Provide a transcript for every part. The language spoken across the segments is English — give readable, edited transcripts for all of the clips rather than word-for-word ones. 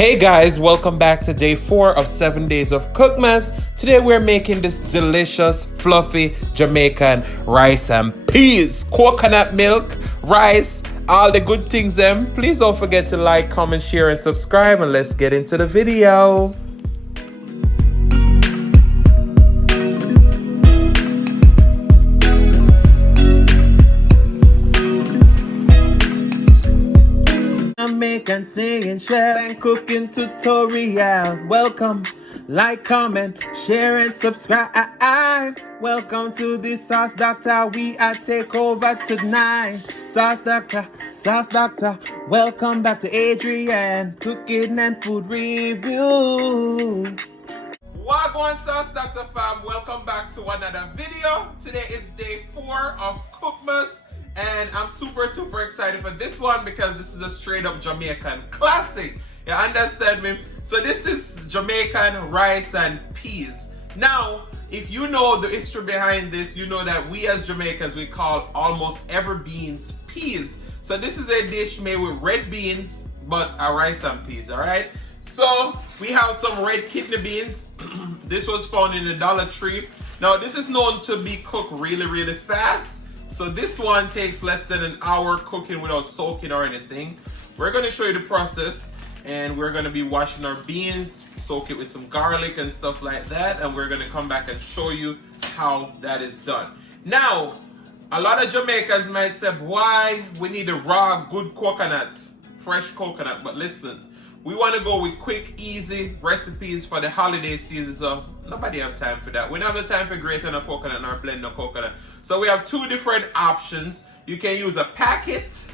Hey guys, welcome back to day 4 of 7 days of Cookmas. Today we're making this delicious, fluffy Jamaican rice and peas, coconut milk, rice, all the good things them. Please don't forget to like, comment, share, and subscribe, and let's get into the video. Jamaican singing, chef and cooking tutorial. Welcome, like, comment, share, and subscribe. Welcome to the Sauce Doctor. We are take over tonight. Sauce Doctor, Sauce Doctor. Welcome back to Adrian, cooking and food review. Wagwan Sauce Doctor fam, welcome back to another video. Today is day 4 of Cookmas. And I'm super excited for this one because this is a straight up Jamaican classic. You understand me? So this is Jamaican rice and peas. Now, if you know the history behind this, you know that we as Jamaicans, we call almost every beans peas. So this is a dish made with red beans, but a rice and peas, all right? So we have some red kidney beans. This was found in the Dollar Tree. Now this is known to be cooked really fast. So this one takes less than an hour cooking without soaking or anything. We're going to show you the process, and we're going to be washing our beans, soak it with some garlic and stuff like that, and we're going to come back and show you how that is done. Now, a lot of Jamaicans might say, why we need a raw, good coconut, fresh coconut, but listen, we want to go with quick, easy recipes for the holiday season, so nobody have time for that. We don't have the time for grating a coconut or blend a coconut. So we have two different options. You can use a packet.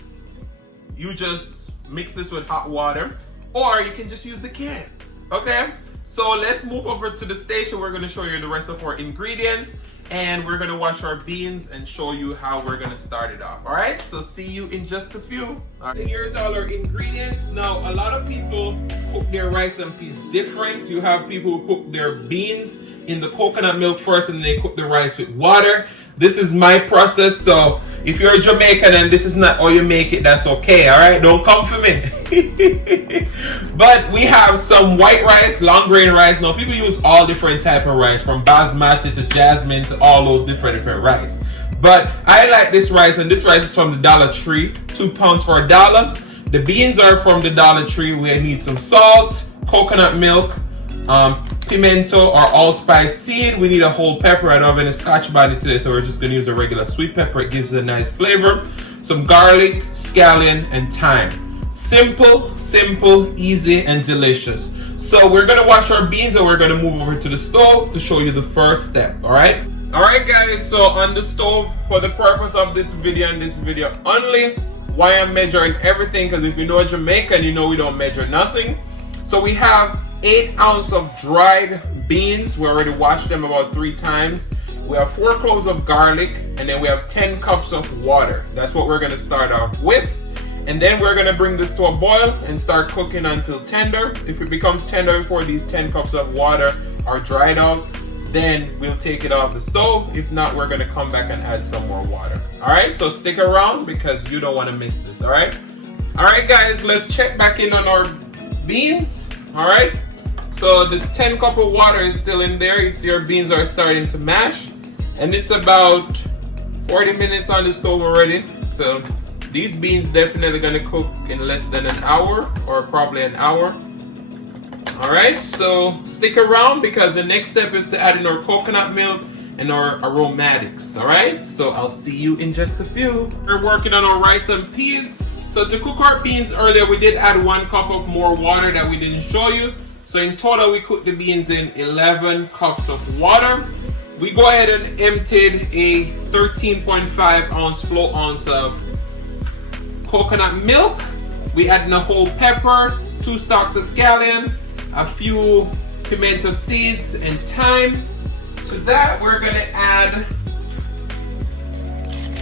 You just mix this with hot water, or you can just use the can. Okay? So let's move over to the station. We're going to show you the rest of our ingredients, and we're going to wash our beans and show you how we're going to start it off. All right? So see you in just a few. All right. Here's all our ingredients. Now, a lot of people cook their rice and peas different. You have people who cook their beans in the coconut milk first, and then they cook the rice with water. This is my process, so if you're a Jamaican and this is not how you make it, that's okay, all right? Don't come for me. But we have some white rice, long grain rice. Now, people use all different type of rice, from basmati to jasmine to all those different rice. But I like this rice, and this rice is from the Dollar Tree, 2 pounds for $1. The beans are from the Dollar Tree. We need some salt, coconut milk, pimento or allspice seed. We need a whole pepper. I don't have any scotch bonnet today, so we're just going to use a regular sweet pepper. It gives it a nice flavor. Some garlic, scallion, and thyme. Simple, easy, and delicious. So we're going to wash our beans, and we're going to move over to the stove to show you the first step. Alright guys, so on the stove, for the purpose of this video and this video only, why I'm measuring everything, because if you know a Jamaican, you know we don't measure nothing. So we have 8 ounces of dried beans. We already washed them about 3 times. We have 4 cloves of garlic, and then we have 10 cups of water. That's what we're going to start off with. And then we're going to bring this to a boil and start cooking until tender. If it becomes tender before these 10 cups of water are dried out, then we'll take it off the stove. If not, we're going to come back and add some more water. Alright, so stick around because you don't want to miss this. Alright guys, let's check back in on our beans. Alright, so this 10 cup of water is still in there. You see our beans are starting to mash, and it's about 40 minutes on the stove already. So these beans definitely gonna cook in less than an hour, or probably an hour. Alright, so stick around because the next step is to add in our coconut milk and our aromatics. Alright, so I'll see you in just a few. We're working on our rice and peas. So to cook our beans earlier, we did add 1 cup of more water that we didn't show you. So in total, we cooked the beans in 11 cups of water. We go ahead and emptied a 13.5 ounce float ounce of coconut milk. We add in a whole pepper, 2 stalks of scallion, a few pimento seeds, and thyme. To that, we're gonna add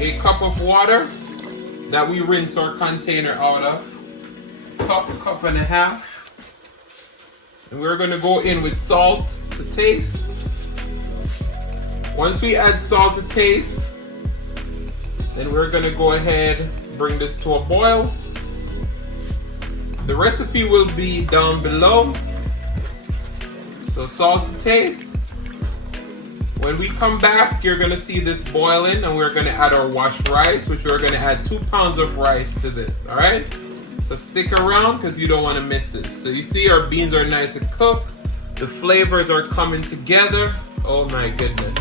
a cup of water that we rinse our container out of. Cup and a half. And we're going to go in with salt to taste. Once we add salt to taste, then we're going to go ahead, bring this to a boil. The recipe will be down below. So salt to taste. When we come back, you're gonna see this boiling, and we're gonna add our washed rice, which we're gonna add 2 pounds of rice to this, all right? So stick around because you don't wanna miss this. So you see our beans are nice and cooked. The flavors are coming together. Oh my goodness.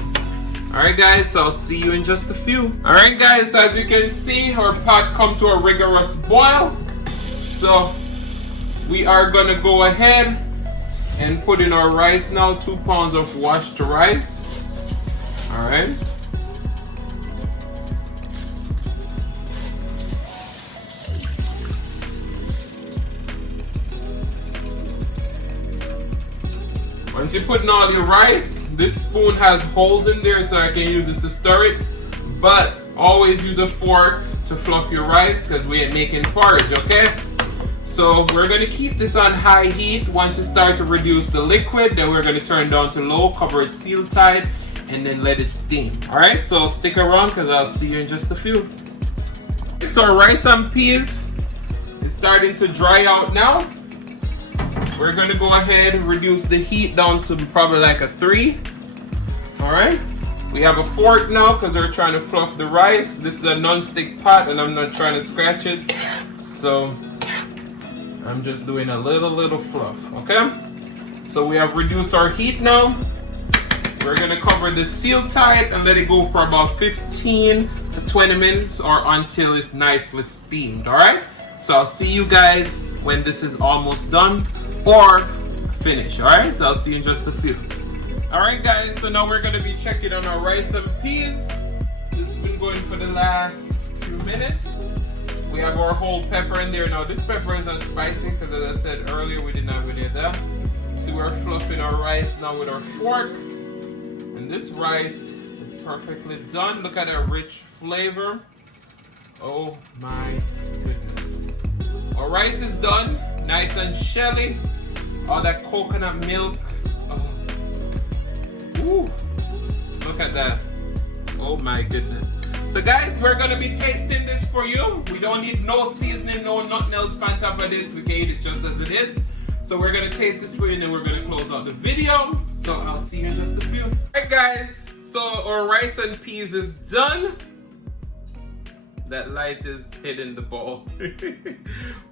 All right guys, so I'll see you in just a few. All right guys, so as you can see, our pot come to a rigorous boil. So we are gonna go ahead and put in our rice now, 2 pounds of washed rice. All right. Once you put in all your rice, this spoon has holes in there, so I can use this to stir it. But always use a fork to fluff your rice because we ain't making porridge, okay? So we're gonna keep this on high heat. Once it starts to reduce the liquid, then we're gonna turn down to low, cover it seal tight, and then let it steam. All right, so stick around because I'll see you in just a few. So our rice and peas is starting to dry out now. We're gonna go ahead and reduce the heat down to probably like a 3. All right, we have a fork now because we're trying to fluff the rice. This is a non-stick pot and I'm not trying to scratch it. So I'm just doing a little fluff, okay? So we have reduced our heat now. We're gonna cover this seal tight and let it go for about 15 to 20 minutes or until it's nicely steamed, all right? So I'll see you guys when this is almost done or finished, all right? So I'll see you in just a few. All right, guys, so now we're gonna be checking on our rice and peas. This has been going for the last few minutes. We have our whole pepper in there. Now, this pepper is not spicy because, as I said earlier, we didn't have any of that. So we're fluffing our rice now with our fork. And this rice is perfectly done. Look at that rich flavor. Oh my goodness. Our rice is done, nice and shelly. All that coconut milk. Oh. Ooh. Look at that. Oh my goodness. So guys, we're gonna be tasting this for you. We don't need no seasoning, no nothing else on top of this. We can eat it just as it is. So we're gonna taste this for you and then we're gonna close out the video. So I'll see you in just a few. Alright guys, so our rice and peas is done. That light is hitting the ball.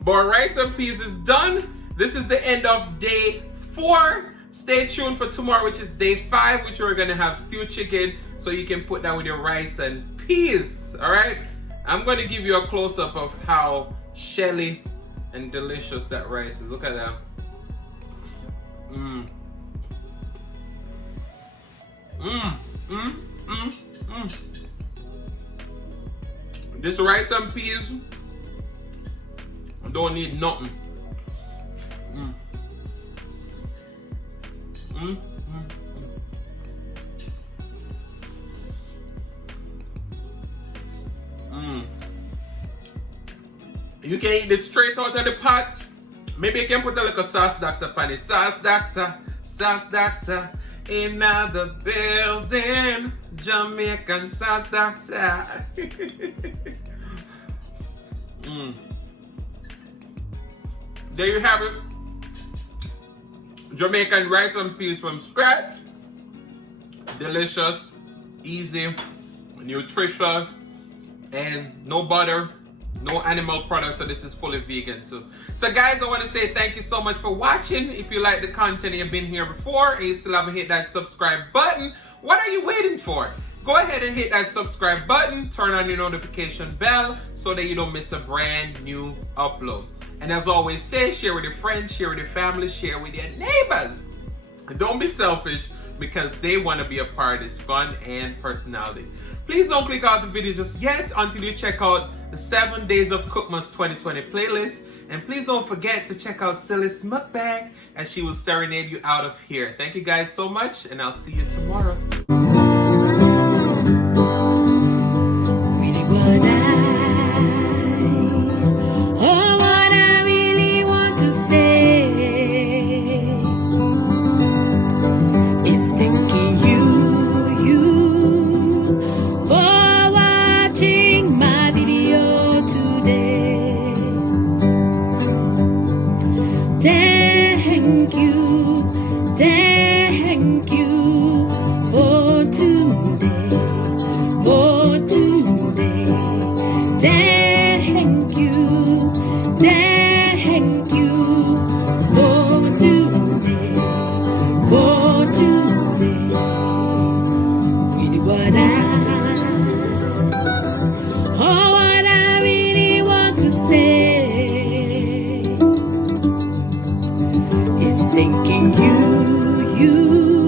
But our rice and peas is done. This is the end of day 4. Stay tuned for tomorrow, which is day 5, which we're gonna have stewed chicken. So you can put that with your rice and peas, all right? I'm gonna give you a close-up of how shelly and delicious that rice is. Look at that. Mmm. Mmm. Mmm. Mmm. Mmm. This rice and peas don't need nothing. Mmm. Mmm. You can eat this straight out of the pot. Maybe you can put a little sauce doctor on it. Sauce doctor in the building. Jamaican sauce doctor. There you have it. Jamaican rice and peas from scratch. Delicious, easy, nutritious, and no butter, no animal products, so this is fully vegan too. So guys, I want to say thank you so much for watching. If you like the content and you've been here before and you still haven't hit that subscribe button, what are you waiting for? Go ahead and hit that subscribe button, turn on your notification bell so that you don't miss a brand new upload. And as always say, share with your friends, share with your family, share with your neighbors. And don't be selfish because they want to be a part of this fun and personality. Please don't click out the video just yet until you check out the 7 Days of Cookmas 2020 playlist. And please don't forget to check out Silly's mukbang as she will serenade you out of here. Thank you guys so much and I'll see you tomorrow. thank you for today, for today. Thank you for today, for today. Really what what I really want to say is thanking you.